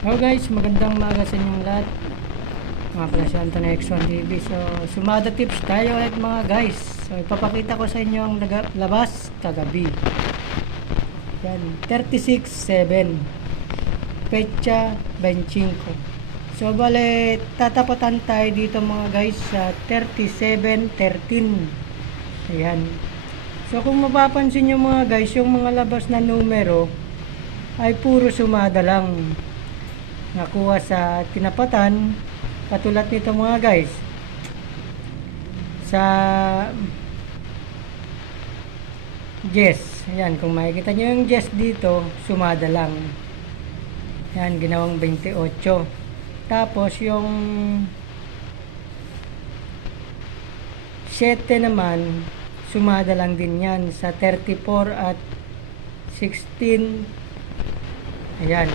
Hello guys, magandang umaga sa inyong lahat. Mga pala si Anton X1 TV. So, sumada tips tayo ulit mga guys. So, ipapakita ko sa inyo ang labas kagabi. Yan, 36.7. Pecha 25. So, bale, tatapatan tayo dito mga guys sa 37.13. Ayan. So, kung mapapansin nyo mga guys, yung mga labas na numero ay puro sumada lang. Nakuha sa tinapatan, katulad nito mga guys, sa Yes, ayan, kung makikita nyo yung Yes dito, sumada lang. Yan, ginawang 28. Tapos yung 7 naman, sumada lang din yan sa 34 at 16. Ayan.